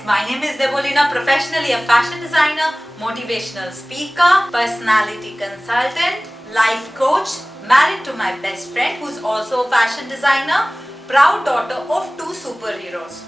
Yes, my name is Debolina, professionally a fashion designer, motivational speaker, personality consultant, life coach, married to my best friend who's also a fashion designer, proud daughter of two superheroes.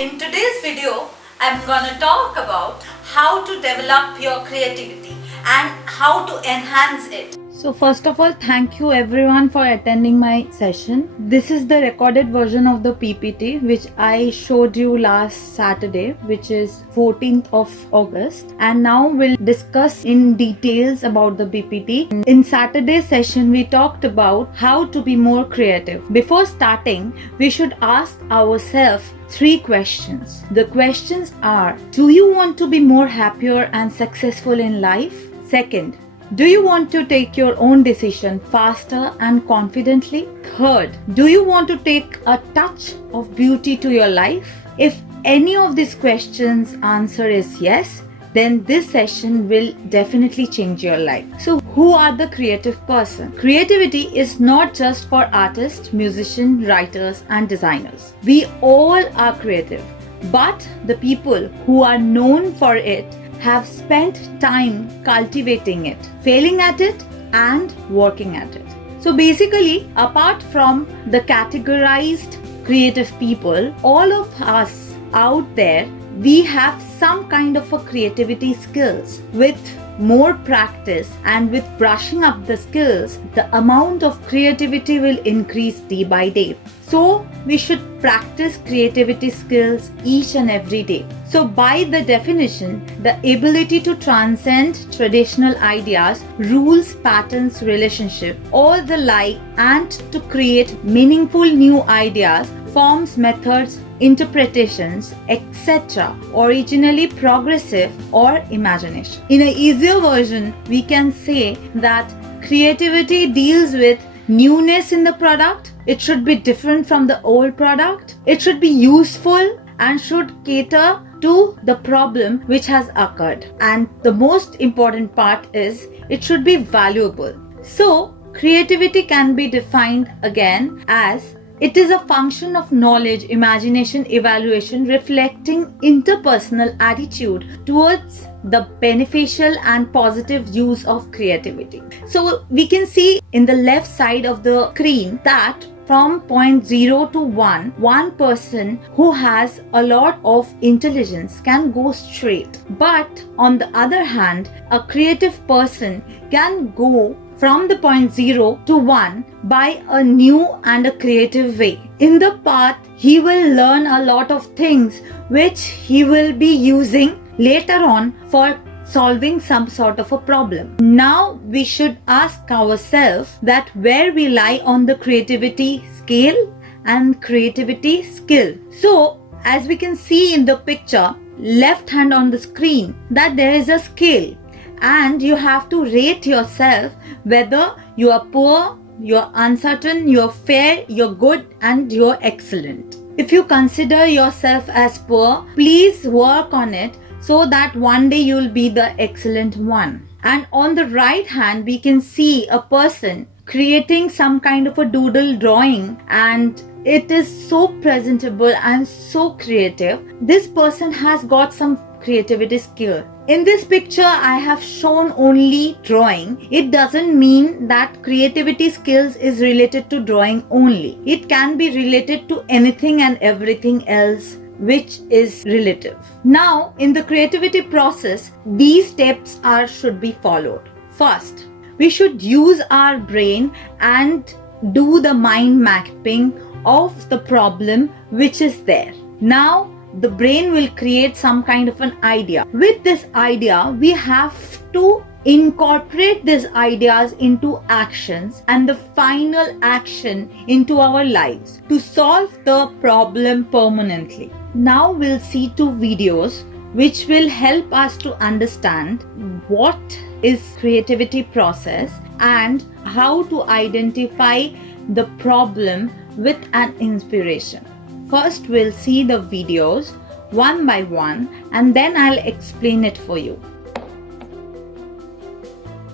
In today's video, I'm gonna talk about how to develop your creativity and how to enhance it. So first of all, thank you everyone for attending my session. This is the recorded version of the PPT which I showed you last Saturday, which is 14th of August. And now we'll discuss in details about the PPT. In Saturday's session, we talked about how to be more creative. Before starting, we should ask ourselves 3 questions. The questions are: do you want to be more happier and successful in life? Second, do you want to take your own decision faster and confidently? Third, do you want to take a touch of beauty to your life? If any of these questions answer is yes, then this session will definitely change your life. So who are the creative person? Creativity is not just for artists, musicians, writers and designers. We all are creative, but the people who are known for it have spent time cultivating it, failing at it and working at it. So basically, apart from the categorized creative people, all of us out there, we have some kind of a creativity skills. With more practice and with brushing up the skills, the amount of creativity will increase day by day. So we should practice creativity skills each and every day. So by the definition, the ability to transcend traditional ideas, rules, patterns, relationship, all the lie, and to create meaningful new ideas, forms, methods, interpretations, etc., originally progressive or imagination. In an easier version, we can say that creativity deals with newness in the product. It should be different from the old product. It should be useful and should cater to the problem which has occurred. And the most important part is it should be valuable. So, creativity can be defined again as it is a function of knowledge, imagination, evaluation, reflecting interpersonal attitude towards the beneficial and positive use of creativity. So we can see in the left side of the screen that from point 0 to 1, one person who has a lot of intelligence can go straight. But on the other hand, a creative person can go from the point 0 to 1 by a new and a creative way. In the path, he will learn a lot of things which he will be using later on for solving some sort of a problem. Now we should ask ourselves that where we lie on the creativity scale and creativity skill. So as we can see in the picture, left hand on the screen, that there is a scale. And you have to rate yourself whether you are poor, you're uncertain, you're fair, you're good, and you're excellent. If you consider yourself as poor, please work on it so that one day you'll be the excellent one. And on the right hand, we can see a person creating some kind of a doodle drawing, and it is so presentable and so creative. This person has got some creativity skill. In this picture, I have shown only drawing. It doesn't mean that creativity skills is related to drawing only. It can be related to anything and everything else which is relative. Now, in the creativity process, these steps should be followed. First, we should use our brain and do the mind mapping of the problem which is there. Now, the brain will create some kind of an idea. With this idea, we have to incorporate these ideas into actions and the final action into our lives to solve the problem permanently. Now we'll see 2 videos which will help us to understand what is creativity process and how to identify the problem with an inspiration. First, we'll see the videos one by one and then I'll explain it for you.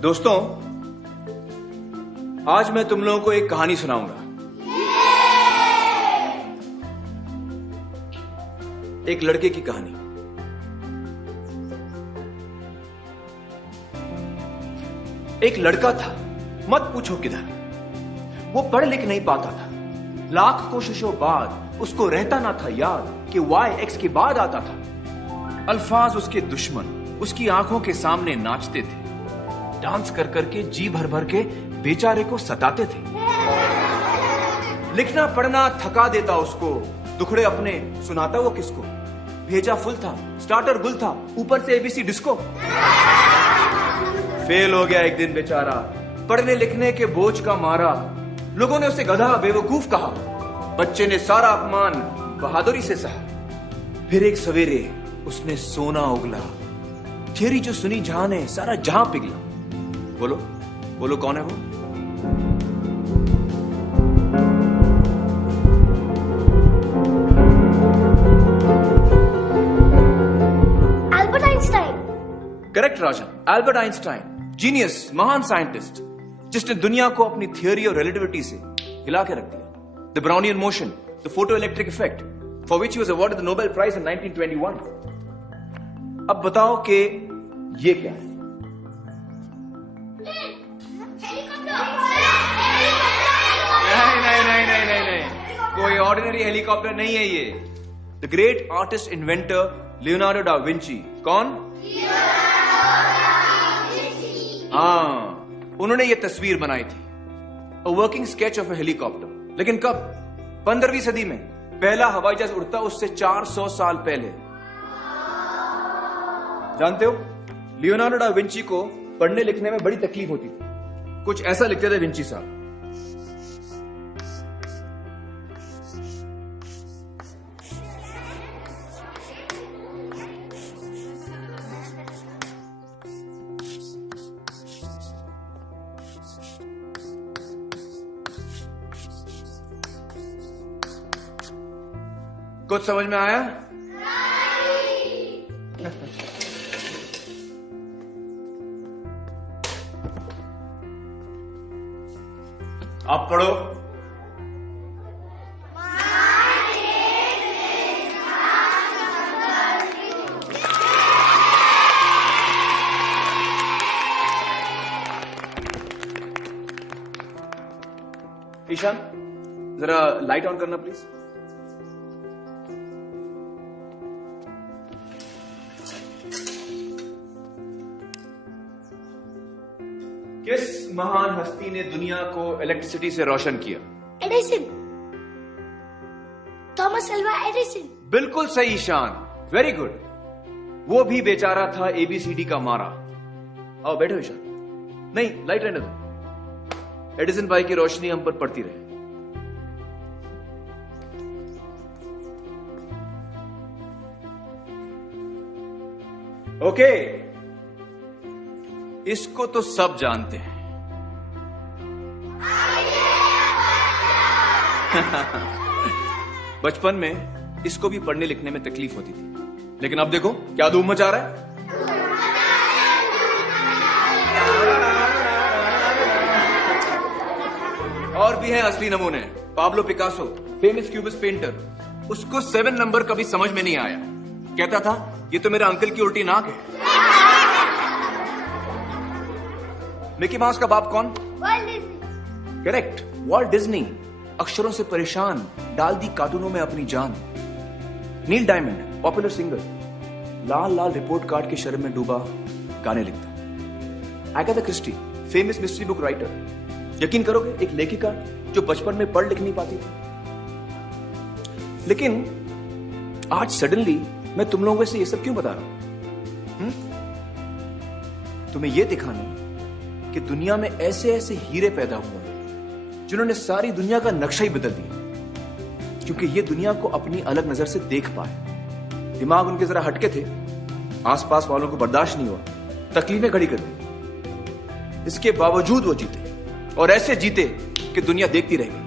दोस्तों, आज मैं तुम लोगों को एक कहानी सुनाऊंगा। एक लड़के की कहानी। एक लड़का था, मत पूछो किधर। वो पढ़ लिख नहीं पाता था। लाख कोशिशों बाद उसको रहता ना था याद कि YX के बाद आता था। अल्फाज उसके दुश्मन उसकी आंखों के सामने नाचते थे। डांस कर करके जी भर भर के बेचारे को सताते थे। लिखना पढ़ना थका देता उसको, दुखड़े अपने सुनाता वो किसको। भेजा फुल था, स्टार्टर गुल था, ऊपर से ABC डिस्को। फेल हो गया एक दिन बेचारा, पढ़ने लिखने के बोझ का मारा। लोगों ने उसे गधा बेवकूफ कहा, बच्चे ने सारा अपमान बहादुरी से सहा। फिर एक सवेरे उसने सोना उगला, थेरी जो सुनी जहां ने सारा जहां पिघला। बोलो बोलो कौन है वो? Albert Einstein. करेक्ट राजन, एल्बर्ट आइंस्टाइन, जीनियस, महान साइंटिस्ट, जिसने दुनिया को अपनी थियोरी और रिलेटिविटी से हिला के रख दिया। The Brownian motion, the photo electric effect, for which he was awarded the Nobel prize in 1921। अब बताओ कि ये क्या है? नहीं, कोई ऑर्डिनरी हेलीकॉप्टर नहीं है ये। The great artist inventor Leonardo da Vinci. कौन? हाँ, उन्होंने ये तस्वीर बनाई थी, a working sketch of a helicopter. लेकिन कब? 15वीं सदी में। पहला हवाई जहाज उड़ता उससे 400 साल पहले। जानते हो, लियोनार्डो डा विंची को पढ़ने लिखने में बड़ी तकलीफ होती थी। कुछ ऐसा लिखते थे विंची साहब। कुछ समझ में आया? आप पढ़ो। ईशान, जरा लाइट ऑन करना प्लीज। किस महान हस्ती ने दुनिया को इलेक्ट्रिसिटी से रोशन किया? एडिसन। Thomas Alva Edison. बिल्कुल सही ईशान, वेरी गुड। वो भी बेचारा था ABCD का मारा। आओ बैठो ईशान। नहीं, लाइट रहने दो। एडिसन भाई की रोशनी हम पर पड़ती रहे। ओके, इसको तो सब जानते हैं। बचपन में इसको भी पढ़ने लिखने में तकलीफ होती थी, लेकिन अब देखो क्या धूम मचा रहा है। और भी हैं असली नमूने। Pablo Picasso, famous cubist painter, उसको 7 नंबर कभी समझ में नहीं आया। कहता था ये तो मेरा अंकल की उल्टी नाक है। मिकी माउस का बाप कौन? World Disney. Correct, Walt Disney. अक्षरों से परेशान, डाल दी कार्टूनों में अपनी जान। नील डायमंड, पॉपुलर सिंगर, लाल लाल रिपोर्ट कार्ड के शर्म में डूबा गाने लिखता। Agatha Christie, famous mystery book writer. यकीन करोगे, एक लेखिका जो बचपन में पढ़ लिख नहीं पाती थी। लेकिन आज सडनली मैं तुम लोगों से ये सब क्यों बता रहा हूं? तुम्हें यह दिखाने कि दुनिया में ऐसे ऐसे हीरे पैदा हुए हैं जिन्होंने सारी दुनिया का नक्शा ही बदल दिया, क्योंकि ये दुनिया को अपनी अलग नजर से देख पाए। दिमाग उनके जरा हटके थे, आसपास वालों को बर्दाश्त नहीं हुआ, तकलीफें खड़ी कर दी। इसके बावजूद वो जीते, और ऐसे जीते कि दुनिया देखती रह गई।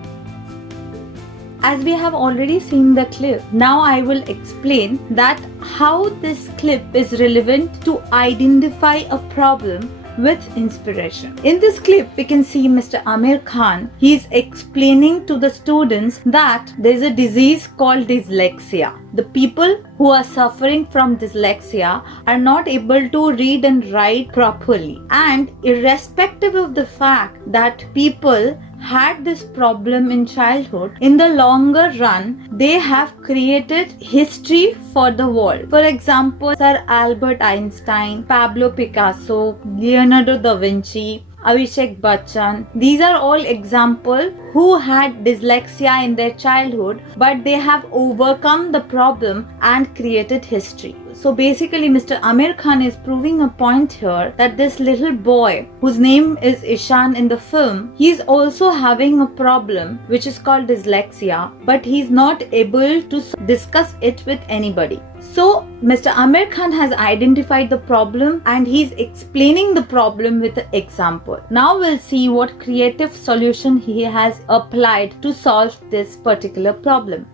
As we have already seen the clip, now I will explain that how this clip is relevant to identify a problem with inspiration. In this clip, we can see Mr. Amir Khan. He is explaining to the students that there is a disease called dyslexia. The people who are suffering from dyslexia are not able to read and write properly. And irrespective of the fact that people had this problem in childhood, in the longer run, they have created history for the world. For example, Sir Albert Einstein, Pablo Picasso, Leonardo da Vinci, Abhishek Bachchan. These are all examples who had dyslexia in their childhood, but they have overcome the problem and created history. So basically, Mr. Amir Khan is proving a point here that this little boy, whose name is Ishan in the film, he is also having a problem which is called dyslexia, but he is not able to discuss it with anybody. So Mr. Amir Khan has identified the problem and he's explaining the problem with an example. Now we'll see what creative solution he has applied to solve this particular problem.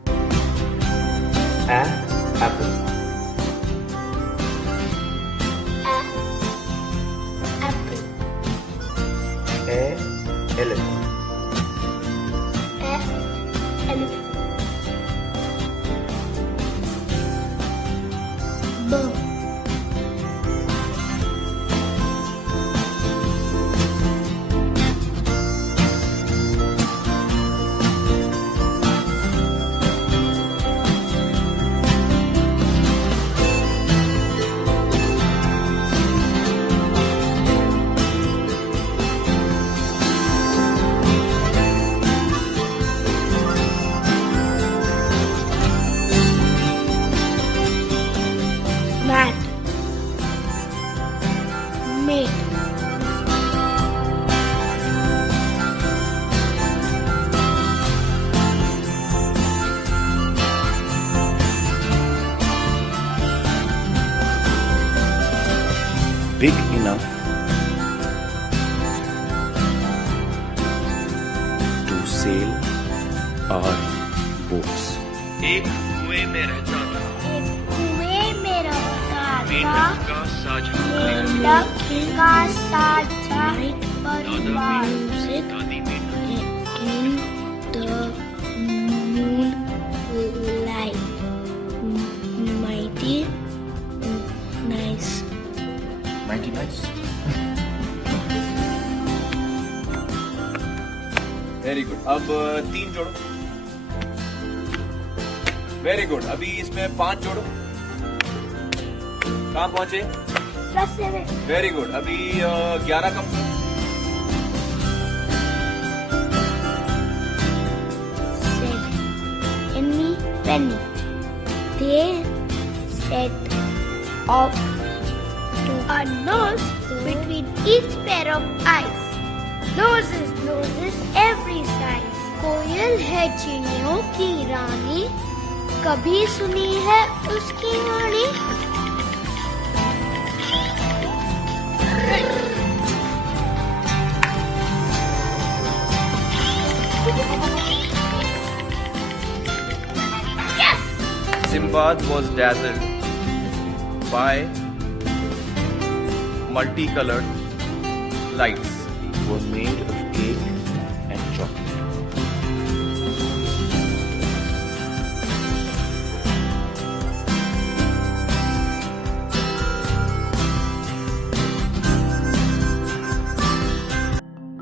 Apple. Apple. Elephant. Elephant. Bird. Mat. Mate. Big enough to sail our boats. एक कुएं में रहता था कुएं में रहता मेंढक का साझा मेंढक का साझा परिवार दादी मेंढक in the moonlight. Mighty nice. Mighty nice. Very good. अब 3 जोड़ो. Very good. अभी इसमें 5 जोड़ो. कहाँ पहुंचे? Plus 7. Very good. अभी 11 कम करो. Said Henny Penny. They set off to a nose between each pair of eyes. Noses, every size. कोयल है चिड़ियों की रानी, कभी सुनी है उसकी वाणी? Simbad was dazzled by multicolored lights. Were made of cake and chocolate.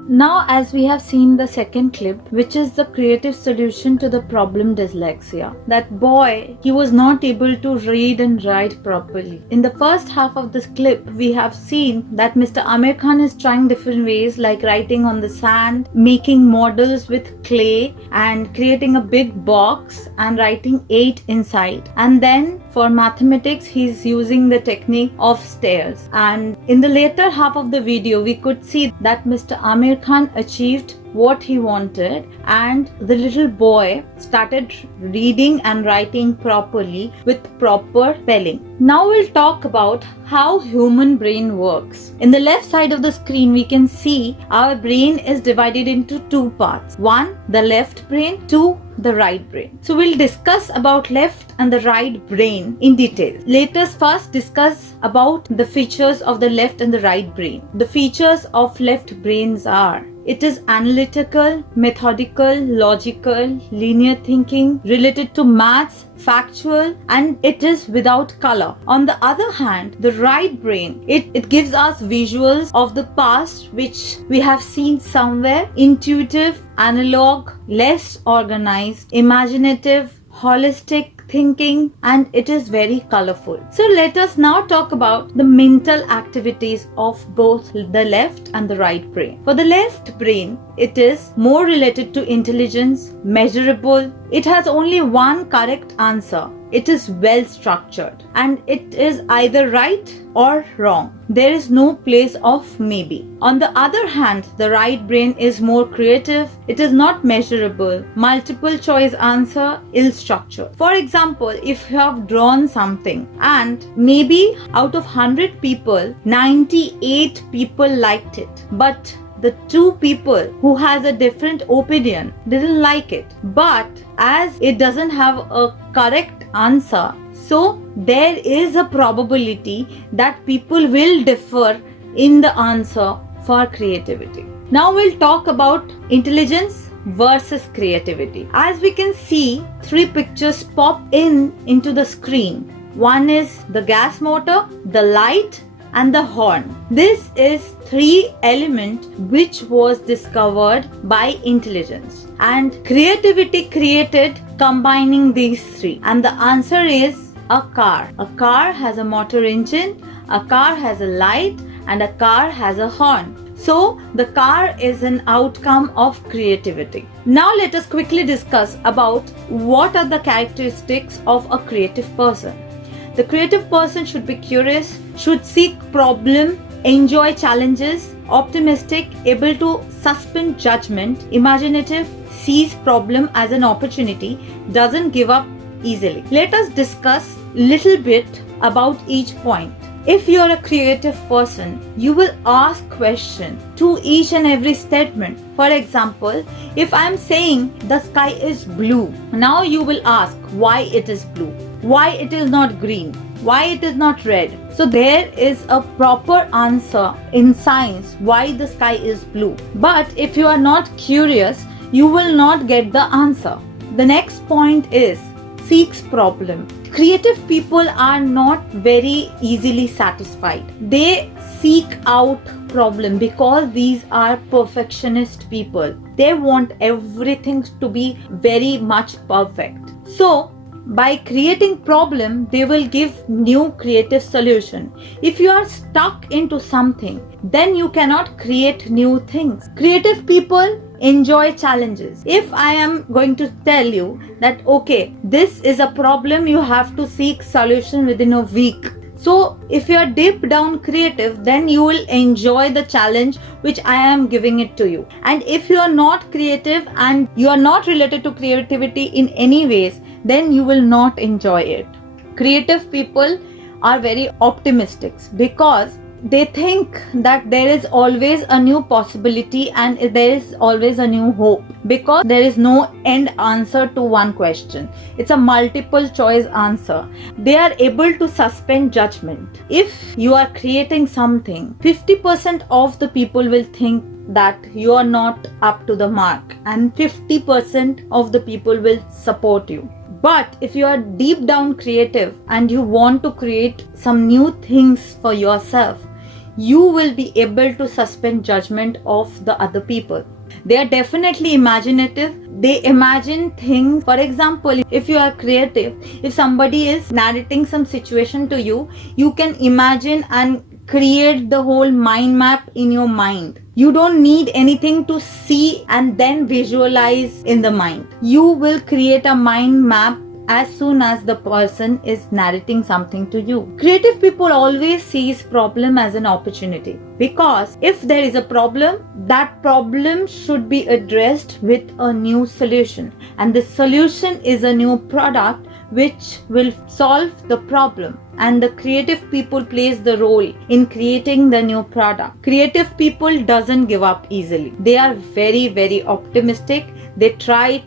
Now, as we have seen the second clip, which is the creative solution to the problem dyslexia, that boy, he was not able to read and write properly. In the first half of this clip, we have seen that Mr. Amir Khan is trying different ways like writing on the sand, making models with clay and creating a big box and writing 8 inside. And then for mathematics, he's using the technique of stairs. And in the later half of the video, we could see that Mr. Amir Khan achieved what he wanted, and the little boy started reading and writing properly with proper spelling. Now we'll talk about how human brain works. In the left side of the screen, we can see our brain is divided into two parts. One, the left brain. Two, the right brain. So we'll discuss about left and the right brain in detail. Let us first discuss about the features of the left and the right brain. The features of left brains are: it is analytical, methodical, logical, linear thinking, related to maths, factual, and it is without color. On the other hand, the right brain, it gives us visuals of the past which we have seen somewhere, intuitive, analog, less organized, imaginative, holistic thinking, and it is very colorful. So let us now talk about the mental activities of both the left and the right brain. For the left brain, it is more related to intelligence, measurable. It has only one correct answer. It is well structured and it is either right or wrong. There is no place of maybe. On the other hand, the right brain is more creative. It is not measurable. Multiple choice answer, ill structured. For example, if you have drawn something and maybe out of 100 people, 98 people liked it, but the two people who has a different opinion didn't like it. But as it doesn't have a correct answer, so there is a probability that people will differ in the answer for creativity. Now we'll talk about intelligence versus creativity. As we can see, three pictures pop into the screen. One is the gas motor, the light, and the horn. This is three element which was discovered by intelligence, and creativity created combining these three, and the answer is a car. A car has a motor engine, a car has a light, and a car has a horn. So the car is an outcome of creativity. Now let us quickly discuss about what are the characteristics of a creative person. The creative person should be curious, should seek problem, enjoy challenges, optimistic, able to suspend judgment, imaginative, sees problem as an opportunity, doesn't give up easily. Let us discuss little bit about each point. If you are a creative person, you will ask question to each and every statement. For example, if I am saying the sky is blue, now you will ask why it is blue, why it is not green, why it is not red. So there is a proper answer in science why the sky is blue. But if you are not curious, you will not get the answer. The next point is seeks problem. Creative people are not very easily satisfied. They seek out problem because these are perfectionist people. They want everything to be very much perfect. So by creating problem, they will give new creative solution. If you are stuck into something, then you cannot create new things. Creative people enjoy challenges. If I am going to tell you that okay, this is a problem, you have to seek solution within a week. So if you are deep down creative, then you will enjoy the challenge which I am giving it to you. And if you are not creative and you are not related to creativity in any ways, then you will not enjoy it. Creative people are very optimistic because they think that there is always a new possibility and there is always a new hope, because there is no end answer to one question. It's a multiple choice answer. They are able to suspend judgment. If you are creating something, 50% of the people will think that you are not up to the mark and 50% of the people will support you. But if you are deep down creative and you want to create some new things for yourself, you will be able to suspend judgment of the other people. They are definitely imaginative. They imagine things. For example, if you are creative, if somebody is narrating some situation to you, you can imagine and create the whole mind map in your mind. You don't need anything to see and then visualize in the mind. You will create a mind map as soon as the person is narrating something to you. Creative people always sees problem as an opportunity, because if there is a problem, that problem should be addressed with a new solution, and the solution is a new product which will solve the problem, and the creative people plays the role in creating the new product. Creative people doesn't give up easily. They are very optimistic. They try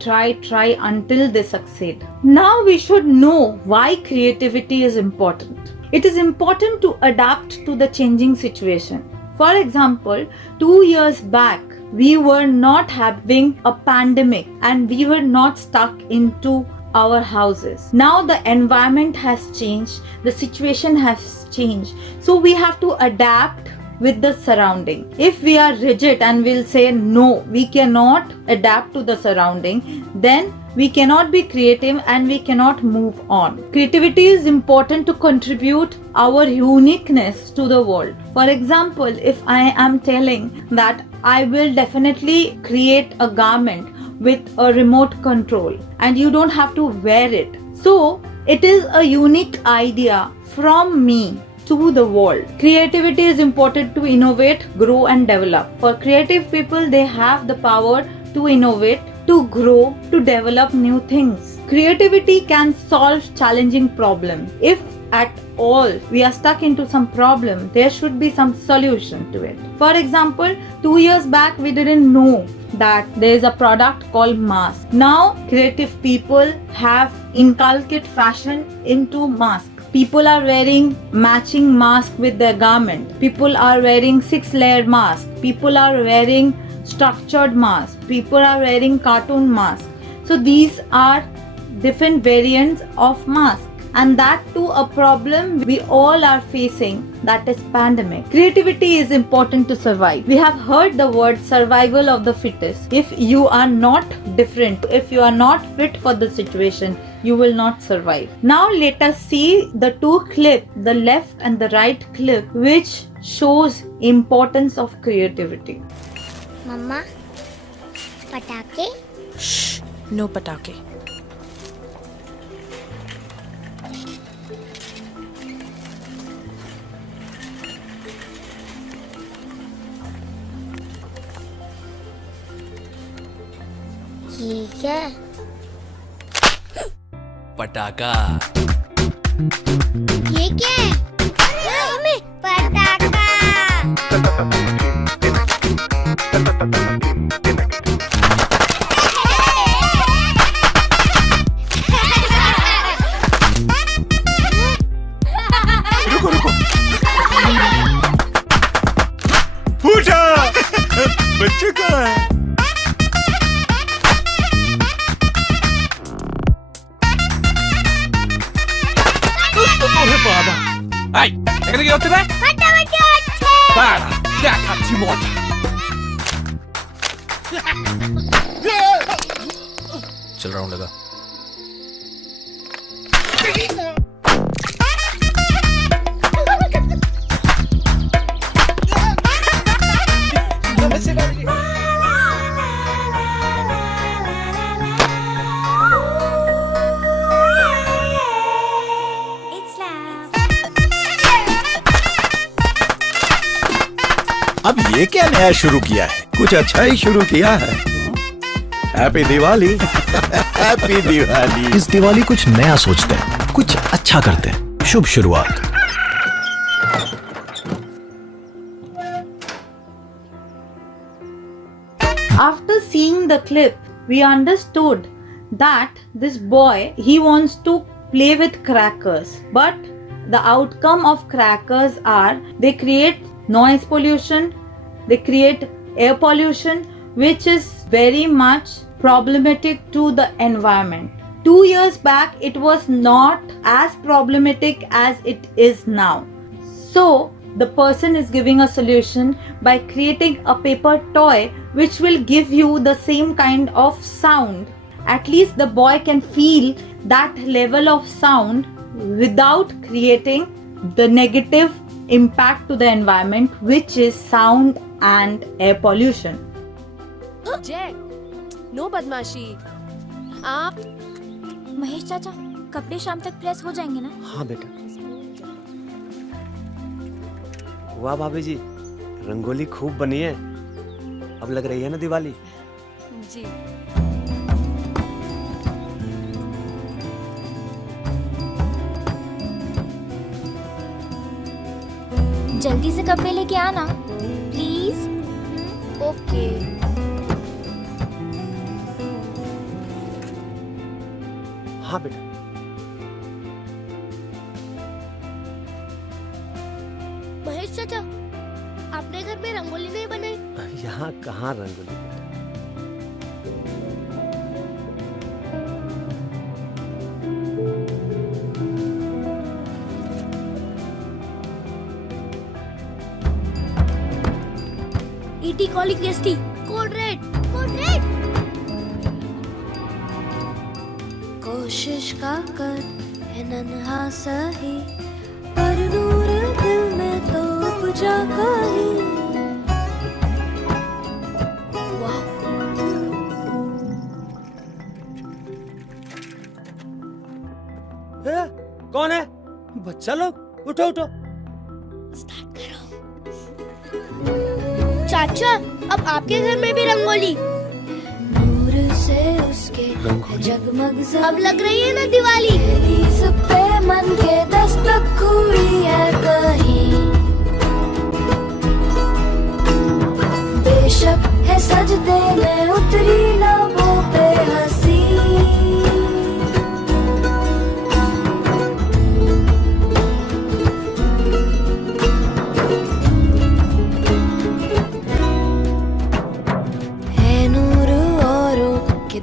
until they succeed. Now we should know why creativity is important. It is important to adapt to the changing situation. For example, 2 years back, we were not having a pandemic and we were not stuck into our houses. Now the environment has changed, the situation has changed, so we have to adapt with the surrounding. If we are rigid and we'll say no, we cannot adapt to the surrounding, then we cannot be creative and we cannot move on. Creativity is important to contribute our uniqueness to the world. For example, if I am telling that I will definitely create a garment with a remote control and you don't have to wear it, so it is a unique idea from me to the world. Creativity is important to innovate, grow and develop. For creative people, they have the power to innovate, to grow, to develop new things. Creativity can solve challenging problems. If at all we are stuck into some problem, there should be some solution to it. For example, 2 years back we didn't know that there is a product called mask. Now creative people have inculcated fashion into mask. People are wearing matching mask with their garment. People are wearing 6-layer mask. People are wearing structured mask. People are wearing cartoon mask. So these are different variants of mask, and that too a problem we all are facing, that is pandemic. Creativity is important to survive. We have heard the word survival of the fittest. If you are not different, if you are not fit for the situation, you will not survive. Now let us see the two clips, the left and the right clip, which shows importance of creativity. Mama, patake? Shh, no patake. ये क्या? पटाखा। ये क्या है? Mummy, पटाखा। रुको रुको। फूटा। बच्चे कहाँ हैं? Ai, eccolo che otto Para, cacci morta. चल रहा हूँ लगा. अब ये क्या नया शुरू किया है? कुछ अच्छा ही शुरू किया है. हैप्पी दिवाली. हैप्पी दिवाली. इस दिवाली कुछ नया सोचते हैं, कुछ अच्छा करते हैं. शुभ शुरुआत. After seeing the clip, we understood that this boy, he wants to play with crackers, but the outcome of crackers are they create noise pollution, they create air pollution, which is very much problematic to the environment. 2 years back, it was not as problematic as it is now. So, the person is giving a solution by creating a paper toy which will give you the same kind of sound. At least the boy can feel that level of sound without creating the negative impact to the environment, which is sound and air pollution. जय, no बदमाशी. आप महेश चाचा कपड़े शाम तक press हो जाएंगे ना? हाँ बेटा। वाह भाभी जी, रंगोली खूब बनी है। अब लग रही है ना दिवाली? जी। जल्दी से कपड़े लेके आना प्लीज। ओके। हाँ बेटा। महेश चाचा, अपने घर में रंगोली नहीं बनाई? यहाँ कहाँ रंगोली बेटा। ET calling ST. Code red, code red. कोशिश का कर है नन्हा सही, पर नूर दिल में तो उपजा कहीं। कौन है? बच्चा लोग, उठो उठो। स्टार्ट करो। चाचा, अब आपके घर में भी रंगोली। नूर से उसके जगमग अब लग रही है ना दिवाली। सब पे मन के दस्तक हुई है कहीं, बेशक है सजदे में उतरी लबों पे हंसी।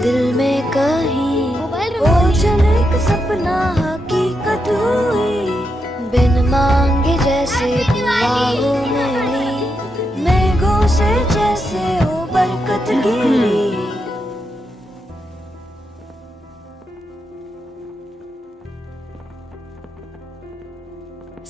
दिल में कहीं ओझल एक सपना हकीकत हुई, बिन मांगे जैसे दुआओं मिली, मेघों से जैसे हो बरकत गिरी।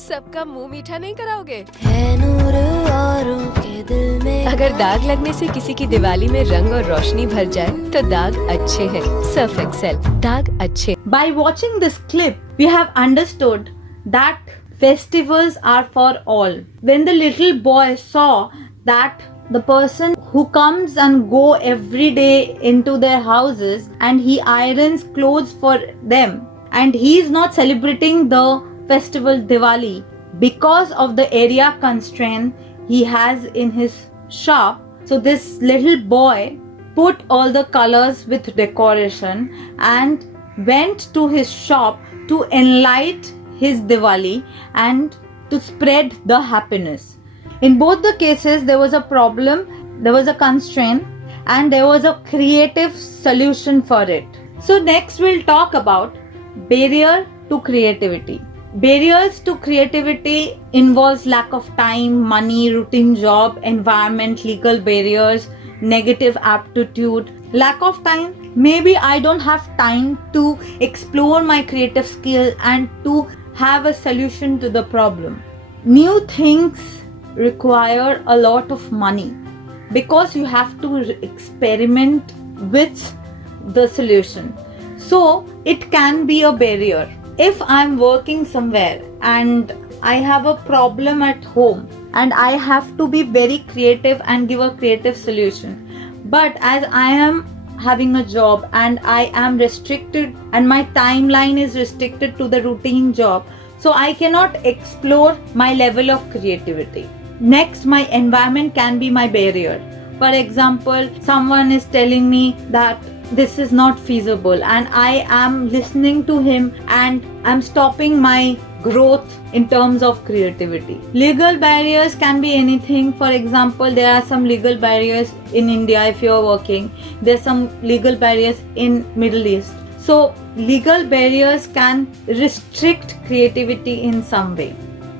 सबका मुंह मीठा नहीं कराओगे? है नूर औरों के दिल में। अगर दाग लगने से किसी की दिवाली में रंग और रोशनी भर जाए तो दाग अच्छे हैं। सर्फ एक्सेल, दाग अच्छे। By watching this clip, we have understood that festivals are for all. When the little boy saw that the person who comes and go every day into their houses and he irons clothes for them, and he is not celebrating the festival Diwali because of the area constraint he has in his shop. So this little boy put all the colors with decoration and went to his shop to enlight his Diwali and to spread the happiness. In both the cases there was a problem, there was a constraint, and there was a creative solution for it. So next we'll talk about barrier to creativity. Barriers to creativity involves lack of time, money, routine job, environment, legal barriers, negative aptitude, lack of time. Maybe I don't have time to explore my creative skill and to have a solution to the problem. New things require a lot of money because you have to experiment with the solution. So it can be a barrier. If I'm working somewhere and I have a problem at home and I have to be very creative and give a creative solution, but as I am having a job and I am restricted and my timeline is restricted to the routine job, so I cannot explore my level of creativity. Next, my environment can be my barrier. For example, someone is telling me that this is not feasible and I am listening to him and I'm stopping my growth in terms of creativity. Legal barriers can be anything. For example, there are some legal barriers in India if you are working. There's some legal barriers in Middle East. So legal barriers can restrict creativity in some way.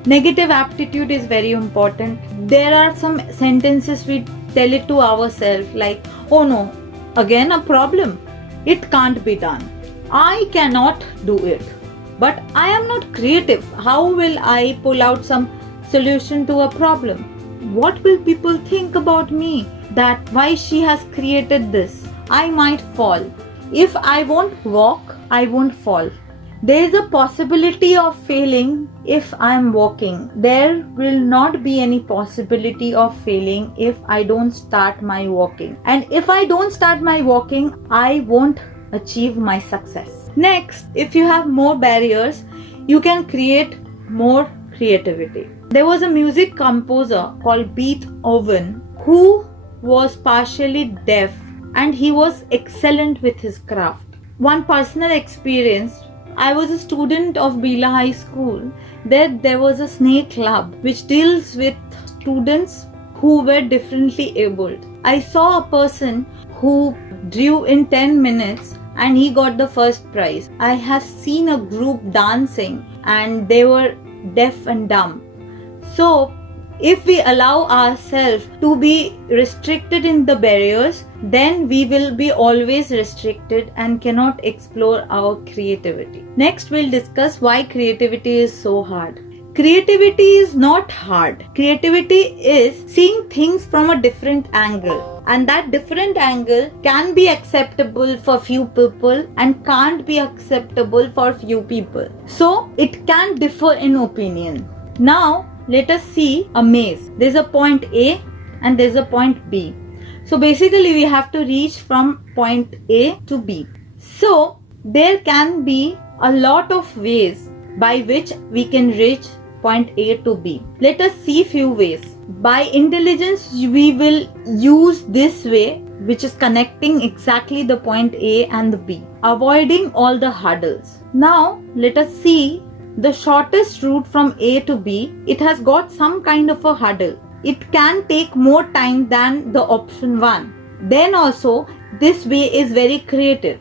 Negative aptitude is very important. There are some sentences we tell it to ourselves like, oh no, again a problem. It can't be done. I cannot do it. But I am not creative. How will I pull out some solution to a problem? What will people think about me? That why she has created this? I might fall. If I won't walk, I won't fall. There is a possibility of failing if I am walking. There will not be any possibility of failing if I don't start my walking. And if I don't start my walking, I won't achieve my success. Next, if you have more barriers, you can create more creativity. There was a music composer called Beethoven who was partially deaf, and he was excellent with his craft. One personal experience, I was a student of Bila High School. There was a snake club which deals with students who were differently abled. I saw a person who drew in 10 minutes and he got the first prize. I have seen a group dancing and they were deaf and dumb. So if we allow ourselves to be restricted in the barriers, then we will be always restricted and cannot explore our creativity. Next, we'll discuss why creativity is so hard. Creativity is not hard. Creativity is seeing things from a different angle. And that different angle can be acceptable for few people and can't be acceptable for few people. So, it can differ in opinion. Now, let us see a maze. There's a point A and there's a point B. So basically we have to reach from point A to B. So there can be a lot of ways by which we can reach point A to B. Let us see few ways. By intelligence we will use this way, which is connecting exactly the point A and the B, avoiding all the hurdles. Now let us see the shortest route from A to B. It has got some kind of a hurdle. It can take more time than the option 1. Then also this way is very creative.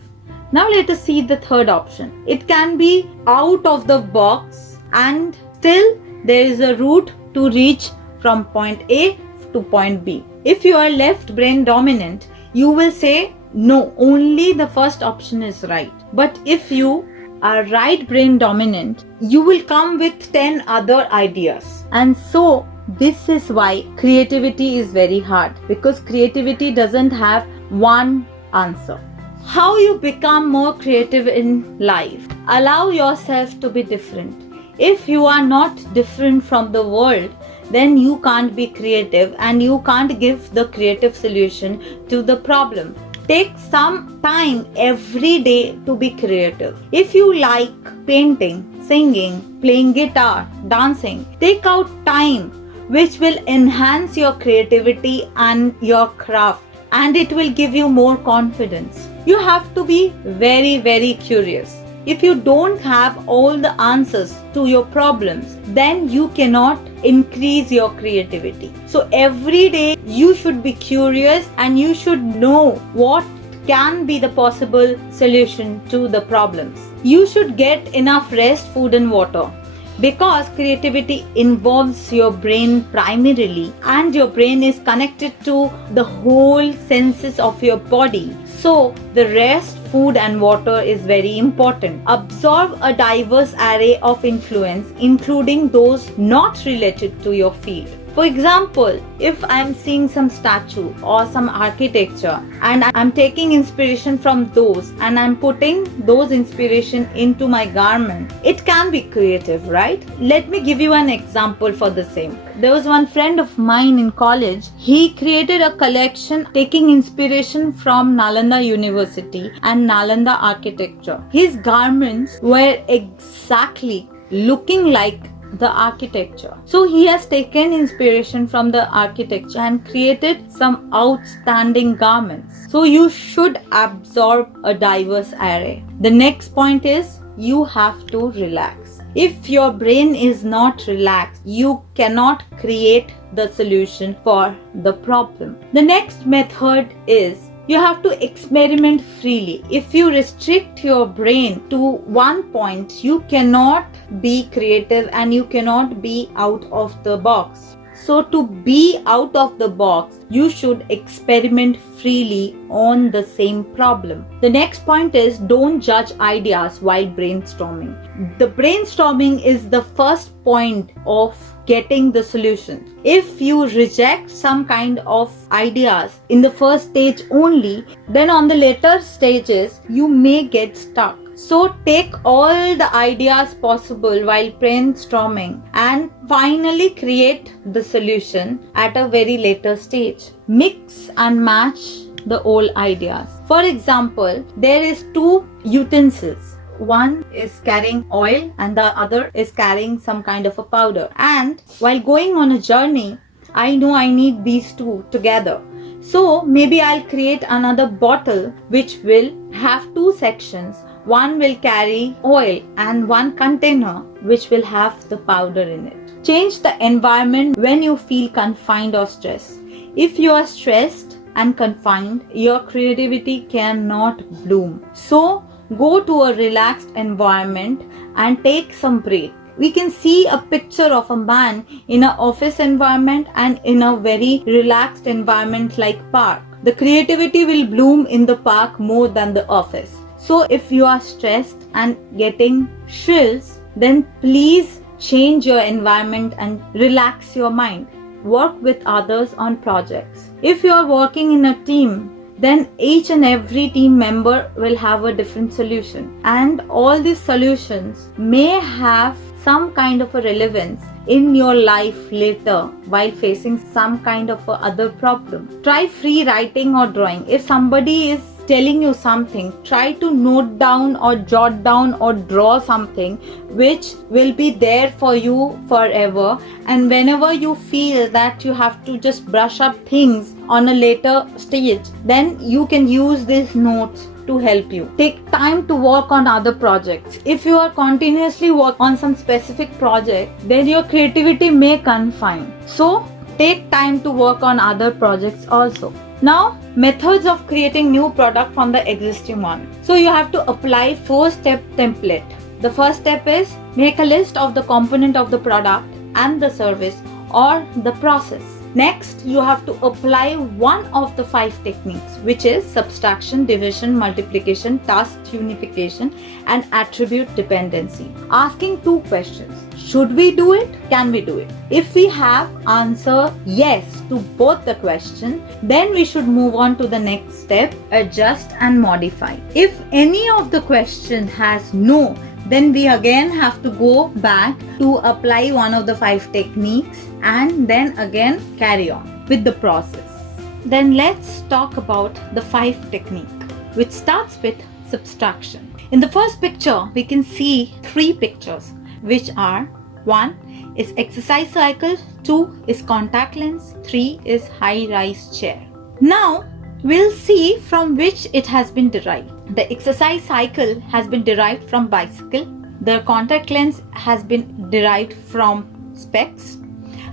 Now let us see the third option. It can be out of the box and still there is a route to reach from point A to point B. If you are left brain dominant, you will say no, only the first option is right. But if you are right brain dominant, you will come with 10 other ideas. And so this is why creativity is very hard, because creativity doesn't have one answer. How you become more creative in life? Allow yourself to be different. If you are not different from the world, then you can't be creative and you can't give the creative solution to the problem. Take some time every day to be creative. If you like painting, singing, playing guitar, dancing, take out time which will enhance your creativity and your craft, and it will give you more confidence. You have to be very, very curious. If you don't have all the answers to your problems, then you cannot increase your creativity. So every day you should be curious and you should know what can be the possible solution to the problems. You should get enough rest, food and water, because creativity involves your brain primarily, and your brain is connected to the whole senses of your body. So the rest, food and water is very important. Absorb a diverse array of influence, including those not related to your field. For example, if I am seeing some statue or some architecture and I am taking inspiration from those and I am putting those inspiration into my garment, it can be creative, right? Let me give you an example for the same. There was one friend of mine in college. He created a collection taking inspiration from Nalanda University and Nalanda architecture. His garments were exactly looking like the architecture. So he has taken inspiration from the architecture and created some outstanding garments. So you should absorb a diverse array. The next point is you have to relax. If your brain is not relaxed, you cannot create the solution for the problem. The next method is you have to experiment freely. If you restrict your brain to one point, you cannot be creative and you cannot be out of the box. So to be out of the box, you should experiment freely on the same problem. The next point is don't judge ideas while brainstorming. The brainstorming is the first point of getting the solution. If you reject some kind of ideas in the first stage only, then on the later stages, you may get stuck. So take all the ideas possible while brainstorming and finally create the solution at a very later stage. Mix and match the old ideas. For example, there is two utensils. One is carrying oil and the other is carrying some kind of a powder. And while going on a journey, I know I need these two together. So maybe I'll create another bottle which will have two sections. One will carry oil and one container which will have the powder in it. Change the environment when you feel confined or stressed. If you are stressed and confined, your creativity cannot bloom. So go to a relaxed environment and take some break. We can see a picture of a man in an office environment and in a very relaxed environment like park. The creativity will bloom in the park more than the office. So if you are stressed and getting chills, then please change your environment and relax your mind. Work with others on projects. If you are working in a team, then each and every team member will have a different solution. And all these solutions may have some kind of a relevance in your life later while facing some kind of a other problem. Try free writing or drawing. If somebody is telling you something, try to note down or jot down or draw something which will be there for you forever. And whenever you feel that you have to just brush up things on a later stage, then you can use these notes to help you. Take time to work on other projects. If you are continuously working on some specific project, then your creativity may confine. So take time to work on other projects also. Now, methods of creating new product from the existing one. So you have to apply 4-step template. The first step is make a list of the component of the product and the service or the process. Next, you have to apply one of the 5 techniques, which is subtraction, division, multiplication, task unification, and attribute dependency. Asking 2 questions. Should we do it? Can we do it? If we have answer yes to both the question, then we should move on to the next step, adjust and modify. If any of the question has no, then we again have to go back to apply one of the 5 techniques and then again carry on with the process. Then let's talk about the 5 technique, which starts with subtraction. In the first picture, we can see 3 pictures, which are 1 is exercise cycle, 2 is contact lens, 3 is high-rise chair. Now, we'll see from which it has been derived. The exercise cycle has been derived from bicycle, the contact lens has been derived from specs,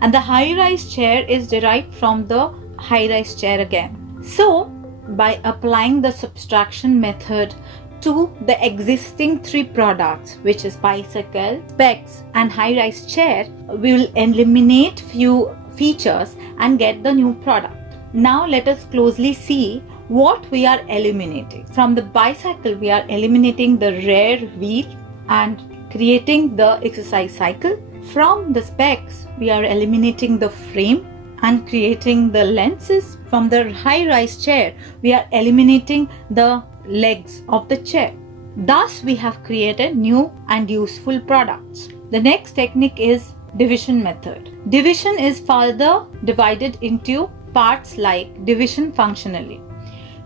and the high-rise chair is derived from the high-rise chair again. So, by applying the subtraction method to the existing 3 products, which is bicycle, specs and high-rise chair, we will eliminate few features and get the new product. Now let us closely see what we are eliminating. From the bicycle, we are eliminating the rear wheel and creating the exercise cycle. From the specs, we are eliminating the frame and creating the lenses. From the high-rise chair, we are eliminating the legs of the chair. Thus, we have created new and useful products. The next technique is division method. Division is further divided into parts like division functionally.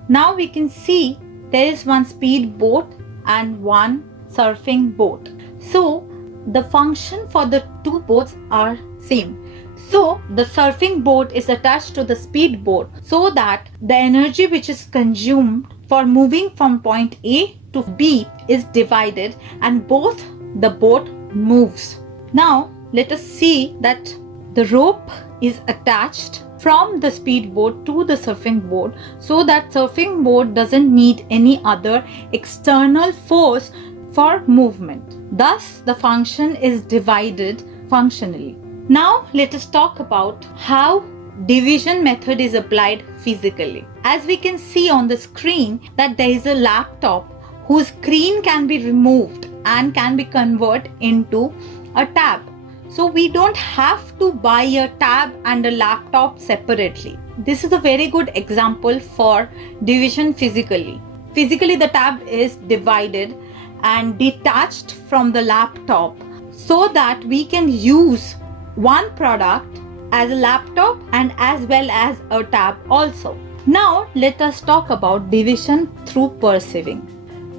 Now we can see there is one speed boat and one surfing boat. So the function for the 2 boats are same. So the surfing boat is attached to the speed boat so that the energy which is consumed for moving from point A to B is divided and both the boat moves. Now let us see that the rope is attached from the speedboat to the surfing board so that surfing board doesn't need any other external force for movement. Thus, the function is divided functionally. Now, let us talk about how division method is applied physically. As we can see on the screen that there is a laptop whose screen can be removed and can be converted into a tab. So we don't have to buy a tab and a laptop separately. This is a very good example for division physically. Physically, the tab is divided and detached from the laptop so that we can use one product as a laptop and as well as a tab also. Now let us talk about division through perceiving.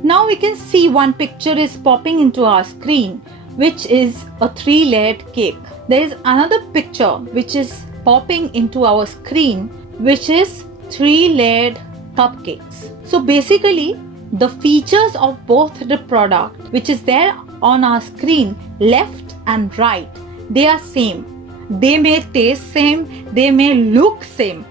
Now we can see one picture is popping into our screen, which is a 3-layered cake. There is another picture which is popping into our screen, which is 3-layered cupcakes. So basically the features of both the product which is there on our screen, left and right, they are same. They may taste same, they may look same,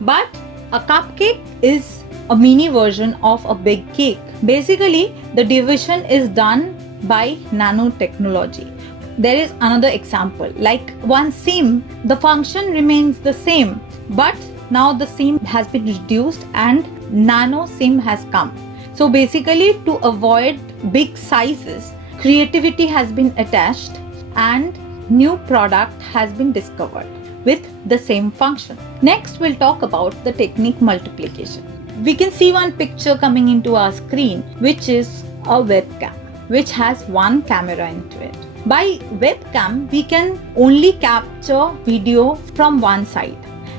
but a cupcake is a mini version of a big cake. Basically, the division is done by nanotechnology. There is another example, like one seam, the function remains the same, but now the seam has been reduced and nano seam has come. So basically, to avoid big sizes, creativity has been attached and new product has been discovered with the same function. Next, we'll talk about the technique multiplication. We can see one picture coming into our screen, which is a webcam, which has one camera into it. By webcam, we can only capture video from one side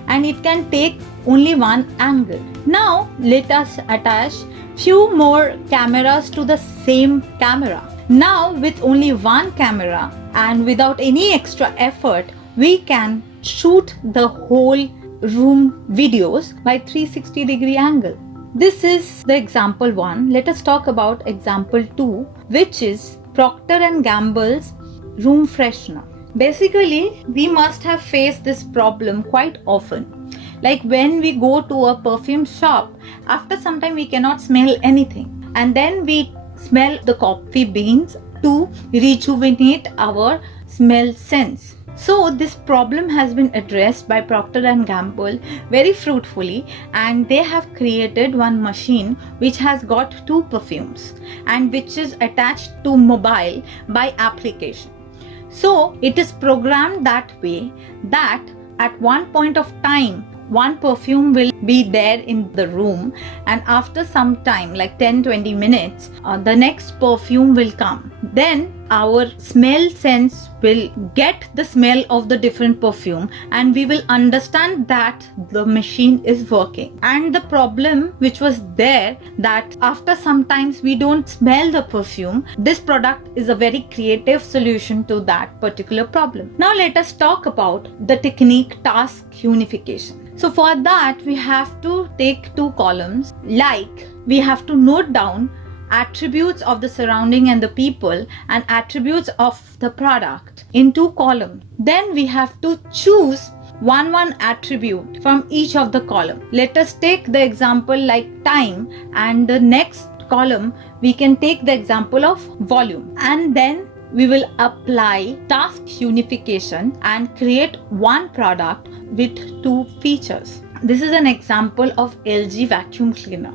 and it can take only one angle. Now, let us attach few more cameras to the same camera. Now, with only one camera and without any extra effort, we can shoot the whole room videos by 360-degree angle. This is the example 1. Let us talk about example 2, which is Procter & Gamble's room freshener. Basically, we must have faced this problem quite often. Like when we go to a perfume shop, after some time we cannot smell anything, and then we smell the coffee beans to rejuvenate our smell sense. So this problem has been addressed by Procter & Gamble very fruitfully, and they have created one machine which has got 2 perfumes and which is attached to mobile by application. So it is programmed that way that at one point of time, one perfume will be there in the room, and after some time, like 10-20 minutes, the next perfume will come. Then our smell sense will get the smell of the different perfume and we will understand that the machine is working. And the problem which was there, that after some times we don't smell the perfume, this product is a very creative solution to that particular problem. Now let us talk about the technique task unification. So for that, we have to take 2 columns, like we have to note down attributes of the surrounding and the people and attributes of the product in 2 columns. Then we have to choose one attribute from each of the column. Let us take the example like time, and the next column we can take the example of volume, and then we will apply task unification and create one product with 2 features. This is an example of LG vacuum cleaner.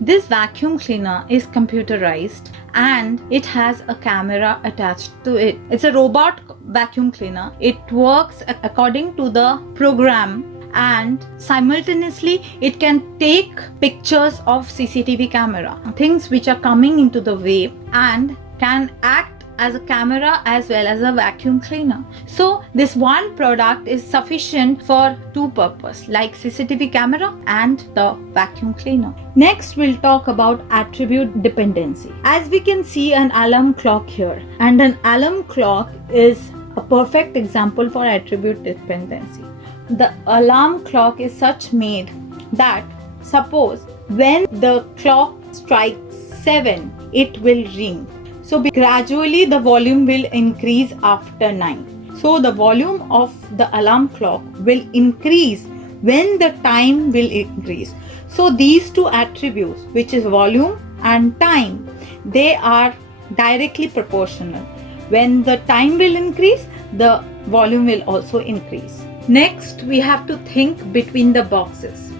This vacuum cleaner is computerized and it has a camera attached to it. It's a robot vacuum cleaner. It works according to the program, and simultaneously it can take pictures of CCTV camera, things which are coming into the way, and can act as a camera as well as a vacuum cleaner. So this one product is sufficient for 2 purposes, like CCTV camera and the vacuum cleaner. Next, we'll talk about attribute dependency. As we can see an alarm clock here, and an alarm clock is a perfect example for attribute dependency. The alarm clock is such made that suppose when the clock strikes 7, it will ring. So gradually the volume will increase after 9. So the volume of the alarm clock will increase when the time will increase. So these 2 attributes, which is volume and time, they are directly proportional. When the time will increase, the volume will also increase. Next, we have to think between the boxes.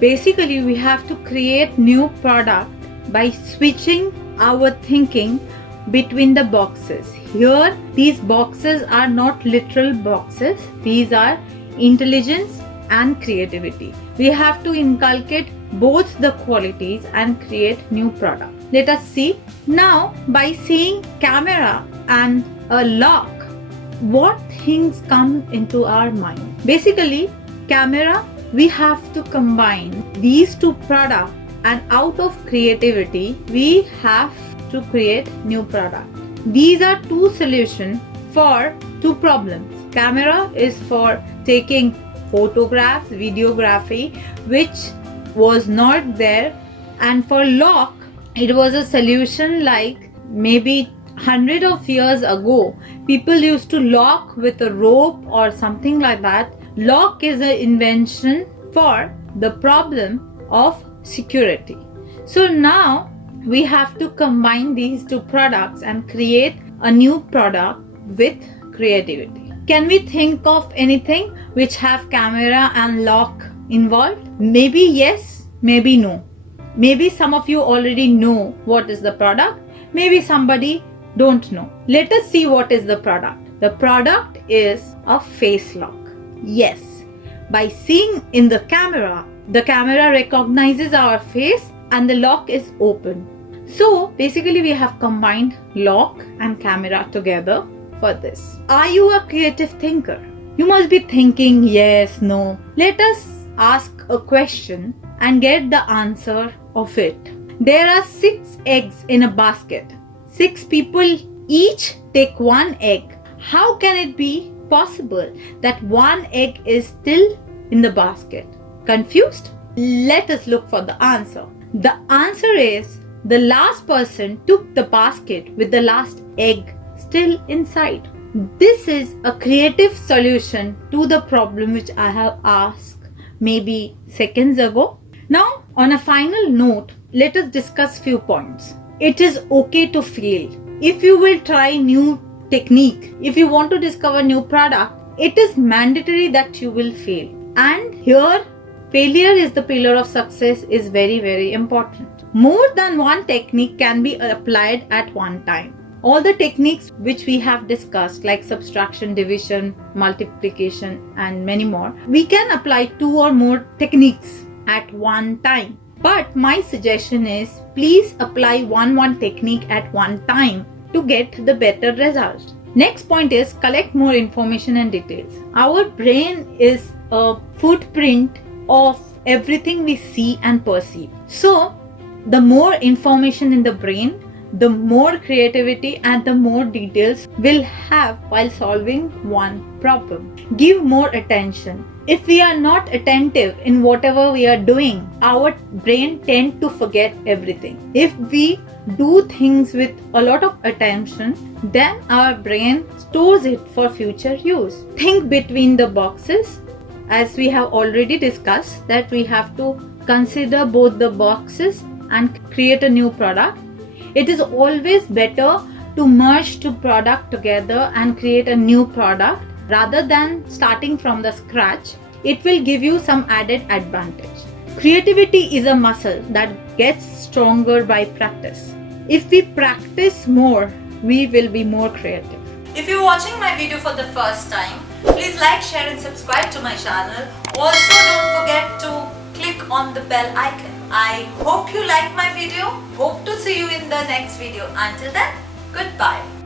Basically, we have to create new product by switching our thinking between the boxes. Here, these boxes are not literal boxes. These are intelligence and creativity. We have to inculcate both the qualities and create new product. Let us see. Now, by seeing camera and a lock, what things come into our mind? Basically, camera, we have to combine these two products, and out of creativity, we have to create new product. These are two solutions for two problems. Camera is for taking photographs, videography, which was not there, and for lock, it was a solution like maybe hundred of years ago. People used to lock with a rope or something like that. Lock is an invention for the problem of security. So now we have to combine these two products and create a new product with creativity. Can we think of anything which have camera and lock involved? Maybe yes, maybe no. Maybe some of you already know what is the product. Maybe somebody don't know. Let us see what is the product. The product is a face lock. Yes, by seeing in the camera recognizes our face and the lock is open. So basically we have combined lock and camera together for this. Are you a creative thinker? You must be thinking yes, no. Let us ask a question and get the answer of it. There are 6 eggs in a basket. 6 people each take 1 egg. How can it be possible that 1 egg is still in the basket? Confused? Let us look for the answer. The answer is the last person took the basket with the last egg still inside. This is a creative solution to the problem which I have asked maybe seconds ago. Now, on a final note, let us discuss few points. It is okay to fail. If you will try new technique, if you want to discover new product, it is mandatory that you will fail. And here, failure is the pillar of success is very, very important. More than one technique can be applied at one time. All the techniques which we have discussed like subtraction, division, multiplication and many more, we can apply 2 or more techniques at one time. But my suggestion is please apply one technique at one time to get the better result. Next point is collect more information and details. Our brain is a footprint of everything we see and perceive. So the more information in the brain, the more creativity and the more details we'll have while solving one problem. Give more attention. If we are not attentive in whatever we are doing, our brain tends to forget everything. If we do things with a lot of attention, then our brain stores it for future use. Think between the boxes. As we have already discussed that we have to consider both the boxes and create a new product. It is always better to merge two products together and create a new product rather than starting from the scratch. It will give you some added advantage. Creativity is a muscle that gets stronger by practice. If we practice more, we will be more creative. If you're watching my video for the first time, please like, share and subscribe to my channel. Also don't forget to click on the bell icon. I hope you like my video. Hope to see you in the next video. Until then, goodbye.